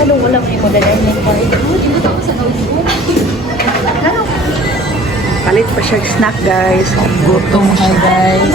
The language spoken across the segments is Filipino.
Ano, wala ko yung madalay niya. Ibot ako sa notebook. Ano? Palit pa siya snack, guys. Gutom siya, guys.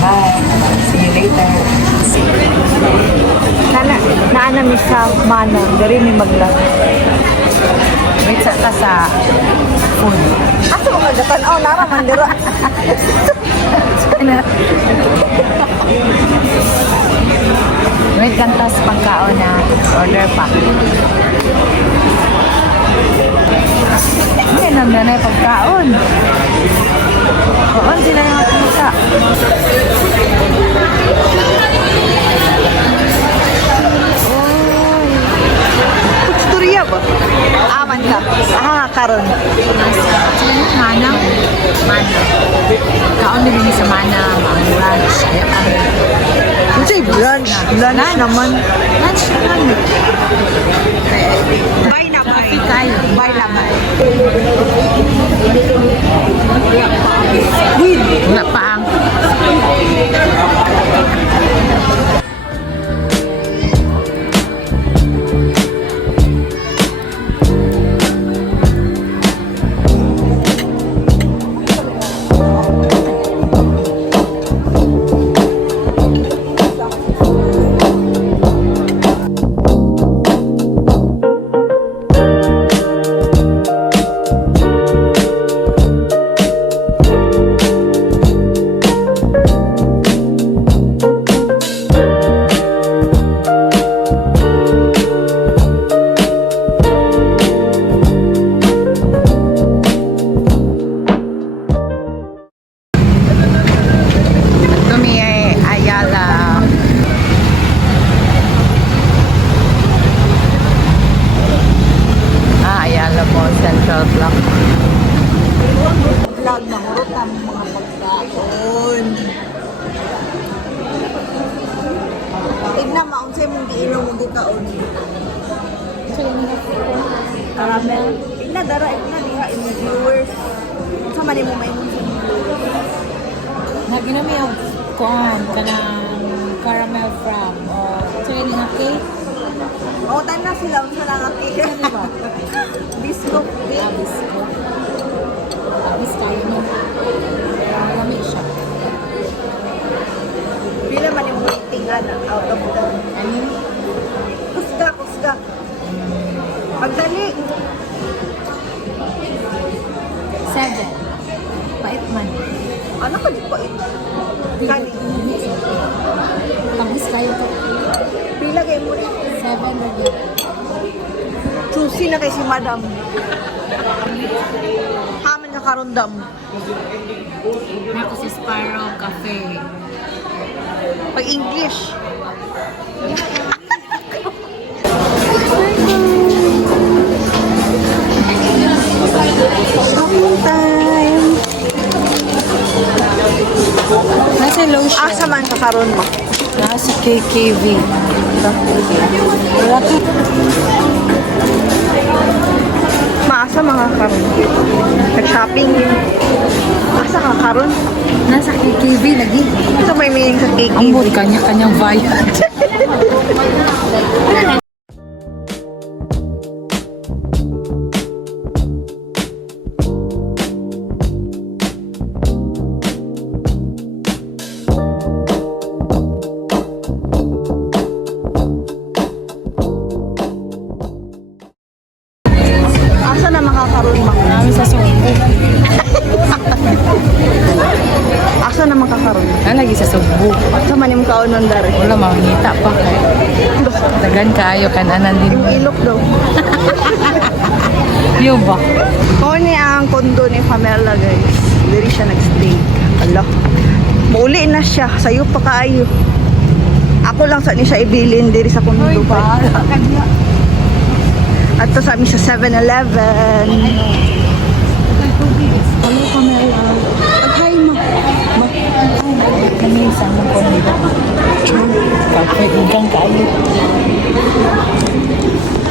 Bye. See you later. Naanami sa mana. Dari may maglang. Wait sa food. Asa mo kagatan? Oh, naraman dira. Wait kantas pagkaon na order pa. Yan ang nanay pagkaon. Oo, sila yung kita. Kutsuriya ba? Aman ka. Karon. Mana. Kaon din sa mana, mga lunch. Kutsay lunch. Lunch naman. Lunch naman. Bye na, Coffee kayo. Bye lang. Wala pa ang. Central Block. Vlog na hurot ang mga pagkaon. Tignan maunsay mong giinom mo gikaon. Caramel. Tignan dara diha in viewers. Unsa man mo mainom sa viewers? Naginami ang kuan kanang caramel from so na cake. Oh, time na sila unsa lang ang cake, di ba? Bisco. Bisco. Abis kayo mo. Marami siya. Pila man yung rating out of the... Ano? Kusga. Pagdali. 7. Pait man. Ano ka di pa ito? Kani. Abis kayo to. Pila kayo mo rin. 7 lagi. Susi na kay si Madam. Haman na karundam. Ako si Sparrow Cafe. Pag English. Shopping time. Nasa lotion. Asa man ka karon mo? Nasa KKV. Wala to. Maasa mga karon. Nag-shopping. Asa ka karon? Nasa KKV lagi. Ito may meaning sa cake. Ang mood kanya-kanyang vibe. Asa na makakaroon mo? Namin sa Sugbo. Asa na makakaroon? Lagi sa Sugbo. Asa man yung kaunon dari? Wala makikita pa. Dagan kaayo kananan din. Yung ilok daw. Yo ba? Kung ni ang kondo ni Pamela guys. Diri siya nag-stay. Ala. Mauli na siya. Sayo pa kaayo. Ako lang sa ni siya ibilin diri sa kondo ba. At to sa amin sa 7-Eleven. Hello, Pamela. Hi, ma. Kami sa mga kondo. Kapag igang kayo.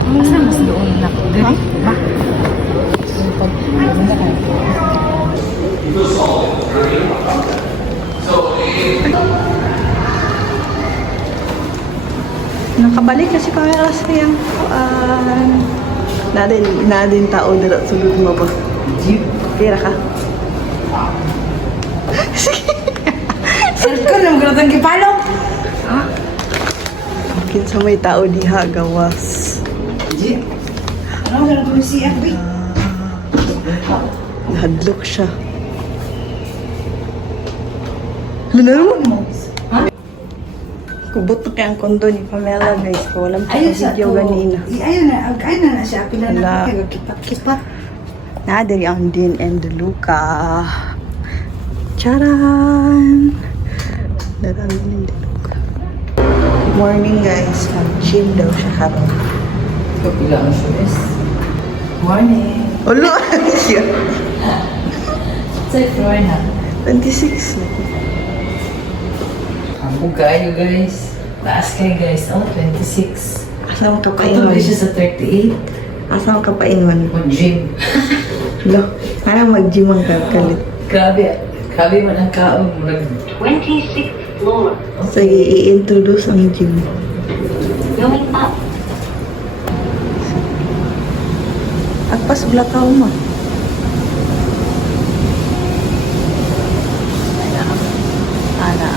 Asa mas doon na ko? Dili? Ba? Nakabalik na si Pamela sa iyang nadin tao dito sulod mo ba? Pira ka. Sir ko nang gratang gipalo. Kin sa may tao diha gawas. Ano na ko si Abby? Nahadlok siya. Lalo mo? Kubot na kaya ang kondo ni Pamela, guys. Walang video ganina. Ayun na siya. Pila Wala. na kipat-kipat. Nadiri ang Dean and Luca. Charan! Darang Dean and Luca. Good morning, guys. Mag-gym daw siya karon. Kapila ang stress. Morning. Ulo! Siya. Sa floor na. 26. Ang kayo guys. Taas kayo guys. Oh, 26. Asa mo ka pa Katuloy inwan? siya sa 38. Asa mo ka pa inwan? Mag-gym. Lo, parang mag-gym ang kakalit. Grabe. Grabe man ang kaon. 26th floor. Sige, i-introduce ang gym. Going up. Agpas blataw mo. Ana.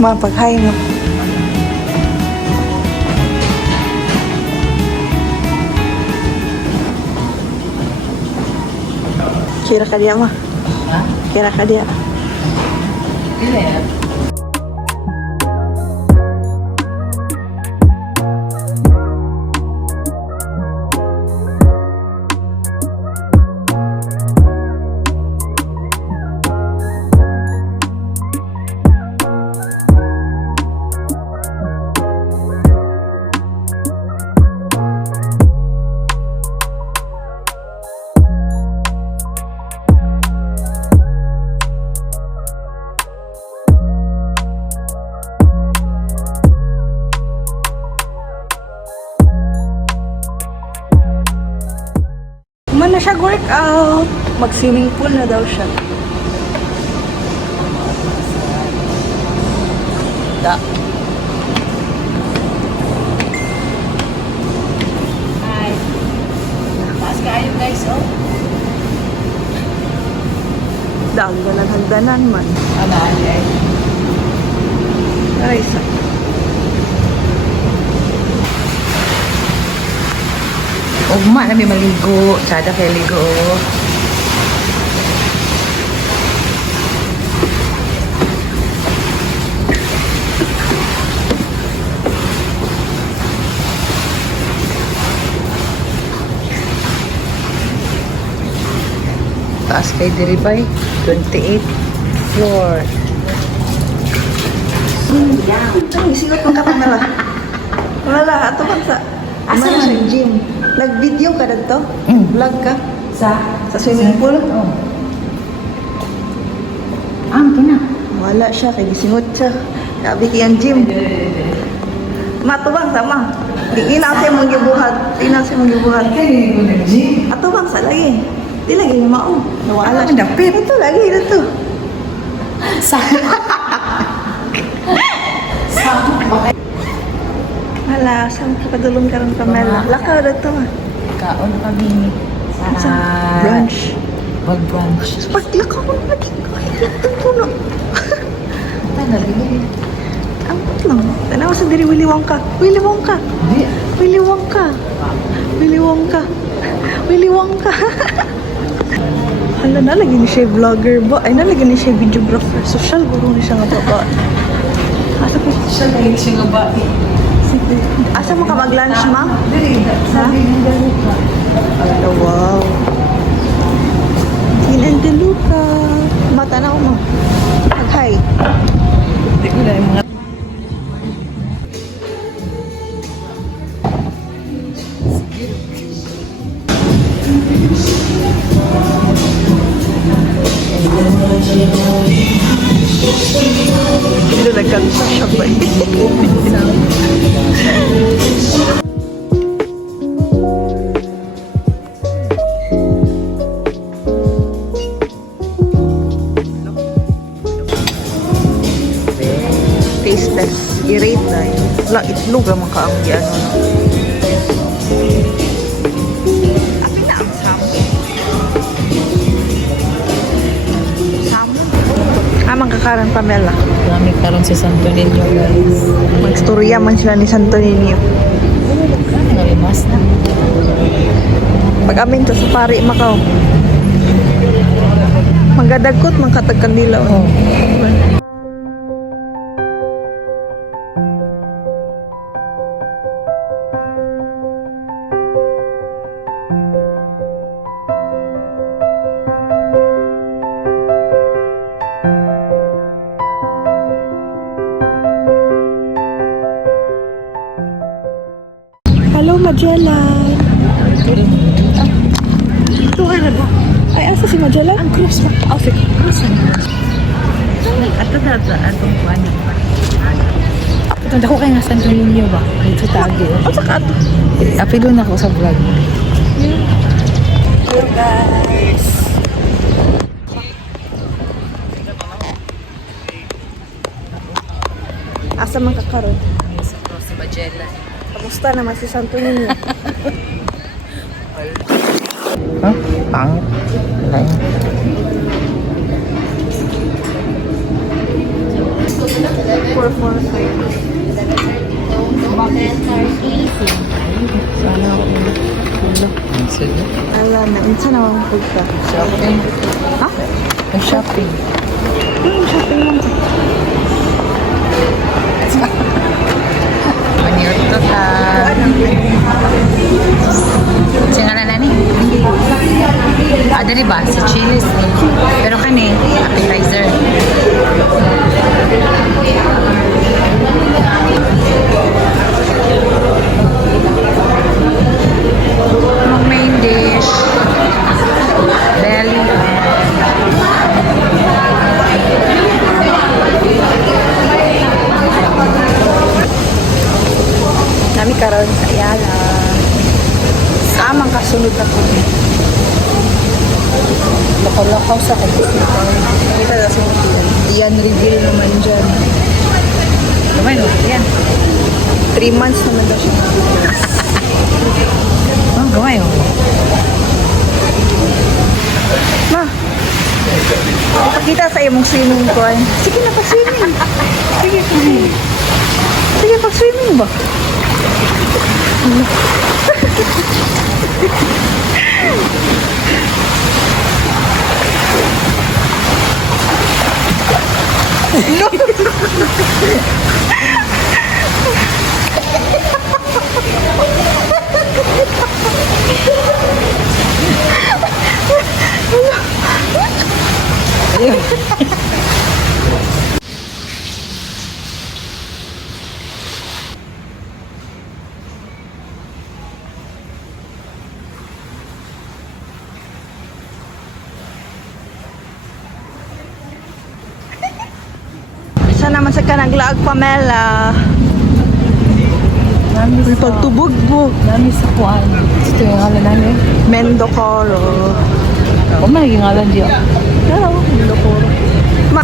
Mapaghay mo. Kira ka diya, ma. Ha? Kira ka diya. Ano yan? Man na siya workout. Mag-swimming pool na daw siya. Da. Hi. Taas kayo guys, oh. Daang hagdanan man. Ano ay? Ay, sa. Ugma na may maligo. Sada kayo ligo, oh. Taas kayo diri bay. 28th floor. Ay, sigot mong kapag nala. Wala, ato ba sa... Asa Ano man? sa gym? Nag-video ka dito? Vlog ka? Sa? Sa swimming pool? Oh. Ito na. Wala siya, kay gisingot siya. Sabi kiyang gym. Matubang sama. Di inaw siya mong gibuhat. Inaw siya mong gibuhat. Kaya ko nag-gym. Ato bang sa lagi? Di lagi ni mao. Nawala Ang siya. dapit. Ito lagi, ito. Sa? Sa? Bakit? Wala, saan ka padulong ka rin Pamela? Lakaw na ito. Kaon kami Sa sa brunch. Wag branch. Paglakaw ko lagi. Ang puno. Ang lang. Tanawa sa diri Willy Wonka. Willy Wonka. Willy Wonka. Willy Wonka. Willy Wonka. Hala na, lagi ni siya vlogger ba? Ay, nalagi ni siya videographer. Social, guro ni siya nga baba. Asa ko? Siya lagi siya nga ba? Asa mo ka mag-lunch, ma? Dili, sabi ng galupa. Oh, wow. Ginandaluka. Matanaw mo. Mag-hi. Hindi ko na yung mga... Hindi nagkanta siya ba? Taste test. I-rate na yun. Wala, itlog naman ka ang ano. Apin na ang salmon. Salmon? Amang kakaran Pamela. Kami karon sa Santo Niño, guys. Magstorya man sila ni Santo Niño. Nalimas na. Pag amin to sa pari Macau. Magadagkot, mangkatag kandila. Oh. Hello, Magellan. Ito ka na ba? Ay, asa si Magellan? Ang cruise ba? Oh, si cruise. Ato atong kuan. Ito ko kay nga Santo Niño ba? Dito tagi. Oh, saka ito. Apilo na ako sa vlog. Hello, guys. Asa man kakaroon? Sa Magellan. Kamusta naman si Santo Niño? Huh? Pangit. Wala yun. Sana ako. Sige. Ala na, insa naman food ka? Shopping. Ha? Shopping. Shopping lang. Manir to ta. Singalan na ni? Ada ba? Si Chili's ni. Pero kani, appetizer. Ang main dish. Belly. Nami karon sa Ayala. Amang kasunod na po. Lakaw-lakaw sa computer. Kita na sa Iyan reveal naman dyan. Gamay no? Yan. 3 months naman daw siya. Oh, gamay oh. Ma, ipakita sa iyong swimming pool. Sige na, pag-swimming. Sige, pag-swimming. Sige, pag-swimming ba? Isa naman sa kanaglaag Pamela. Nami May pagtubog mo. Nami sa kuan. Ito yung ngalan namin. Mendocoro. O may ngalan diyo. Pero, Mendocoro. Ma,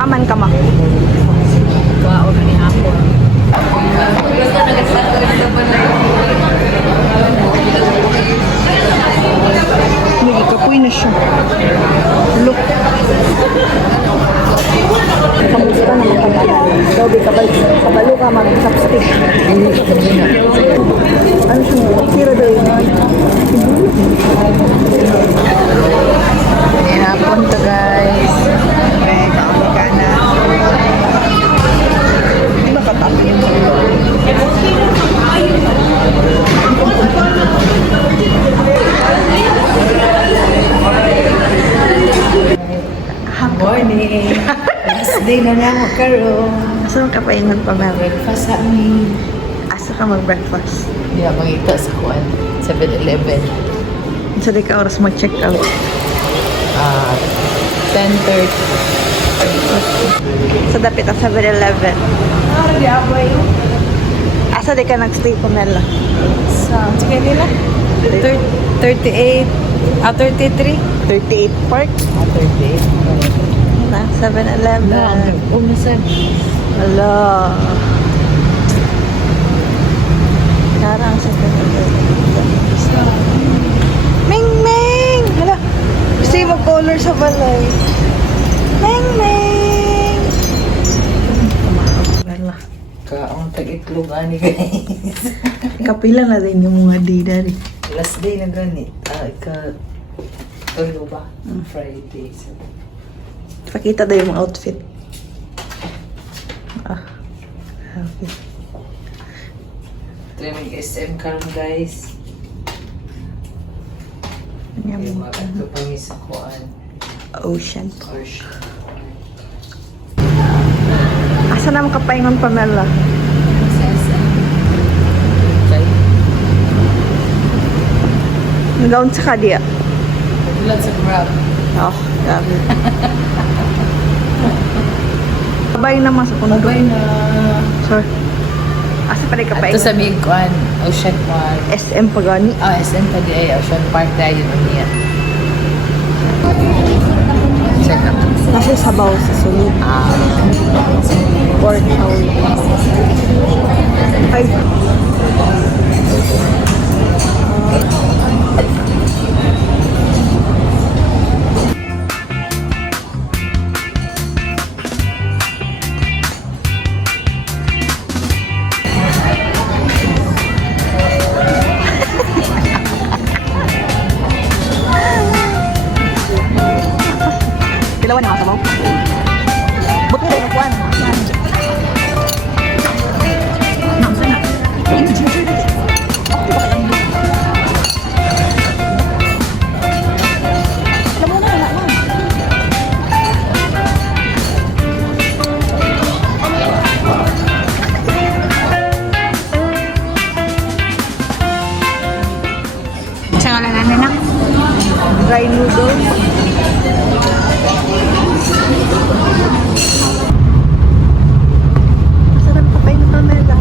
aman ka ma. Wow, ni hapon. mag-chopstick. Ano siya? Tira daw yun. Hapon to guys. Okay, kaon ka na. Hindi ba katapin? Morning. Last day na nga magkaroon. Asa ka pa ingon pa, Mel? Breakfast sa amin. Asa ka mag-breakfast? Hindi na mangita sa kuwan. 7-Eleven. Sa di ka oras mag-check out. 10:30. Sa dapit ang 7-Eleven. Asa di ka nag-stay pa, Mel? Sa, sige nila? 38. 33. 38 Park? 38. Na, 7-Eleven. Umasan. Hala. Karang 7-Eleven. Ming Ming! Hala. Gusto yung mag-color sa balay. Ming Ming! Hala. Kaong tag-itlog ani guys. Kapila na din yung mga dida rin. Last day na ganit. Tulo ba? Friday. So, Pakita daw yung mga outfit. Okay. ito yung mag-SM karon guys. Ano Yung yung mga ito pang isa kuan. ocean. Porsche. Asa naman kapaingon Pamela? Sa SM. Okay. Nagaon sa kadya. Ulan sa Grab. Oh, grabe. Sabay naman sa kuno. Babay na. Sir. Asa pa rin Ito kapaingon? sa big kuan. Ocean Park. SM pagani. SM pa di ay Ocean Park dahil yun niya. Check out. Nasa sabaw sa sulod. Port Howl. Ay. Dalawa na masabaw. Buti rin ang kuwan. Nasa na. Alam mo na, wala na. Sa nga lang na. Dry noodles. Masarap pa kayo ng Pamela.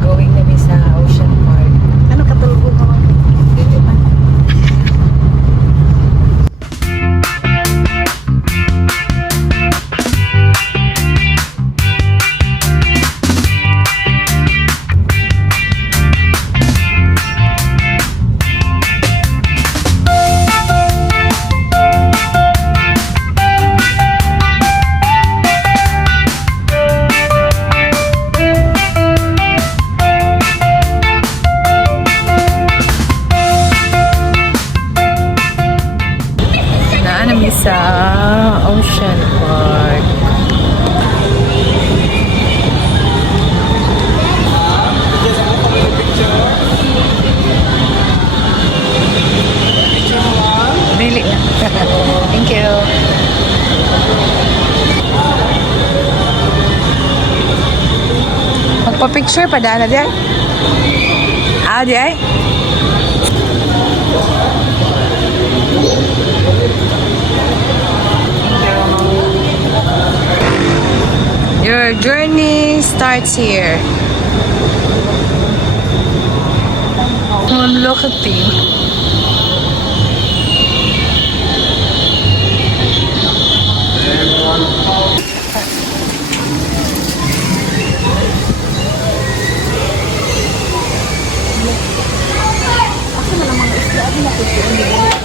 Going na mi sa Ocean Park. Ano katulog ka mga? Dito pa. Naan mi sa Ocean Park. Dili na. Thank you. Magpa-picture pa daan na diyan. Di ay? Your journey starts here. Oh, look at you.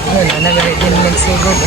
Wala, nagalit din magsigod.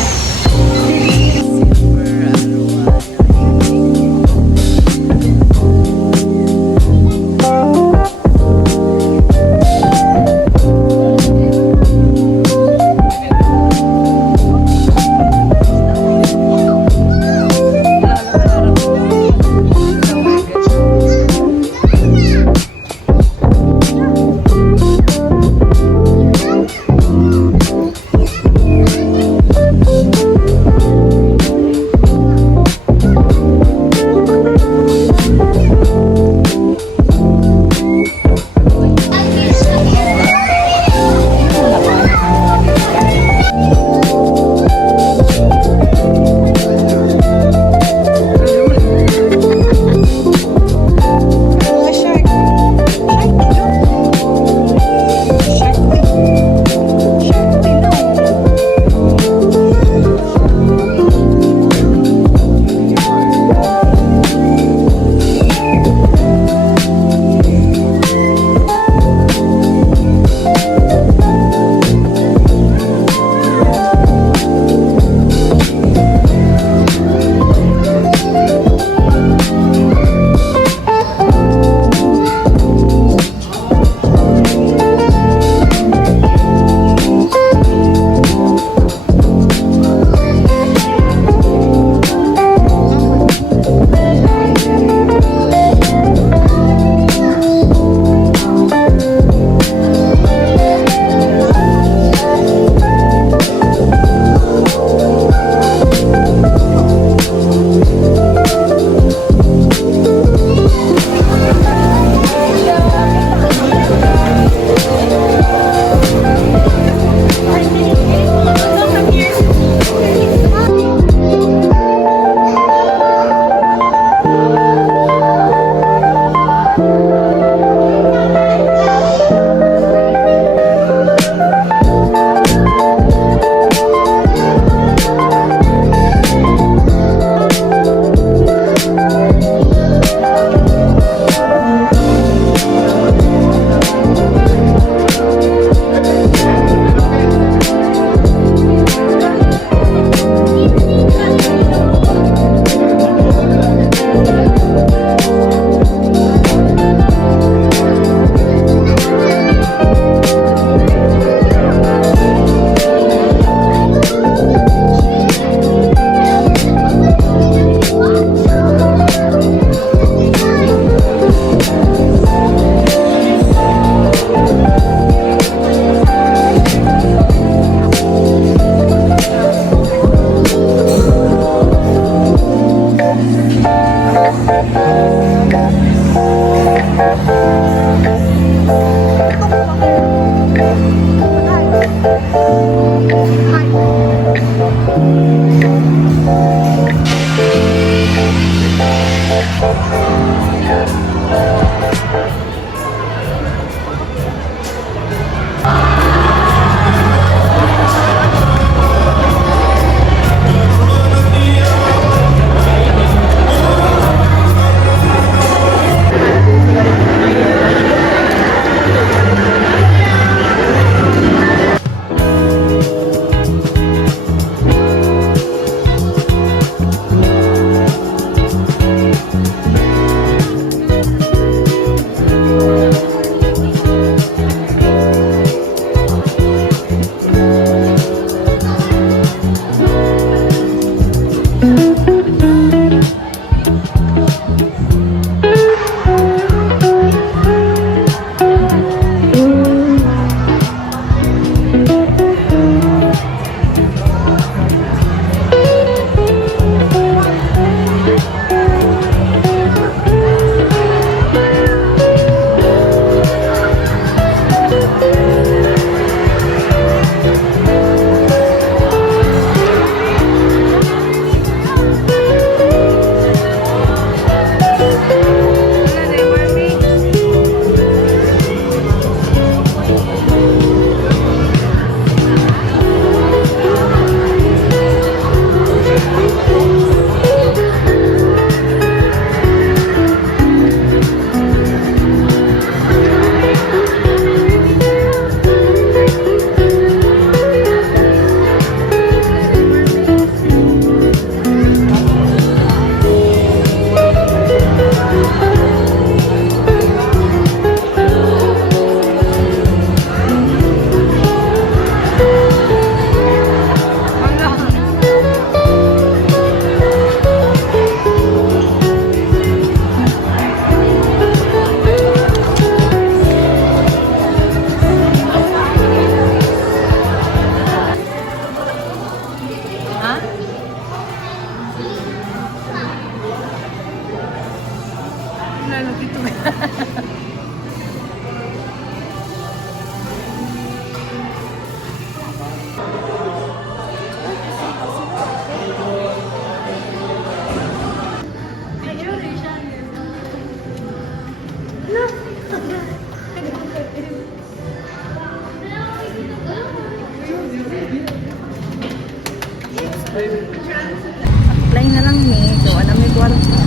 Apply na lang ni. So, ano may kwarta.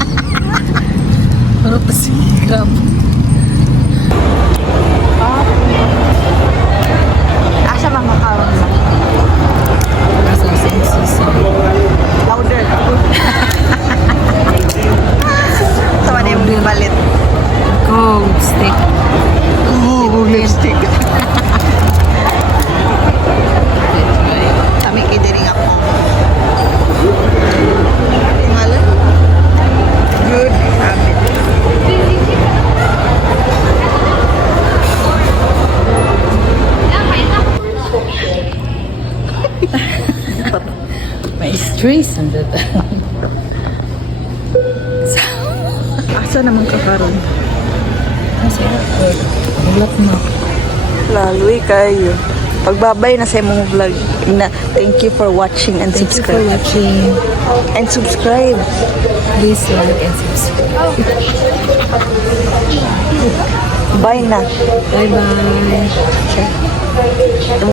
Para pasigap. Asa mga karon lang. Nasa sisi. Louder. Tawa na yung balit. Gold stick. Oh, lipstick. Kami kidiring ako. Ngalan? Good habit. May stress under that. Asa naman ka karon? Nasa airport. Ulat na. Laloy kayo. Pagbabay na sa imong vlog. Na, thank you for watching and Thank you for subscribe. watching. And subscribe. Please like and subscribe. Bye na. Bye-bye.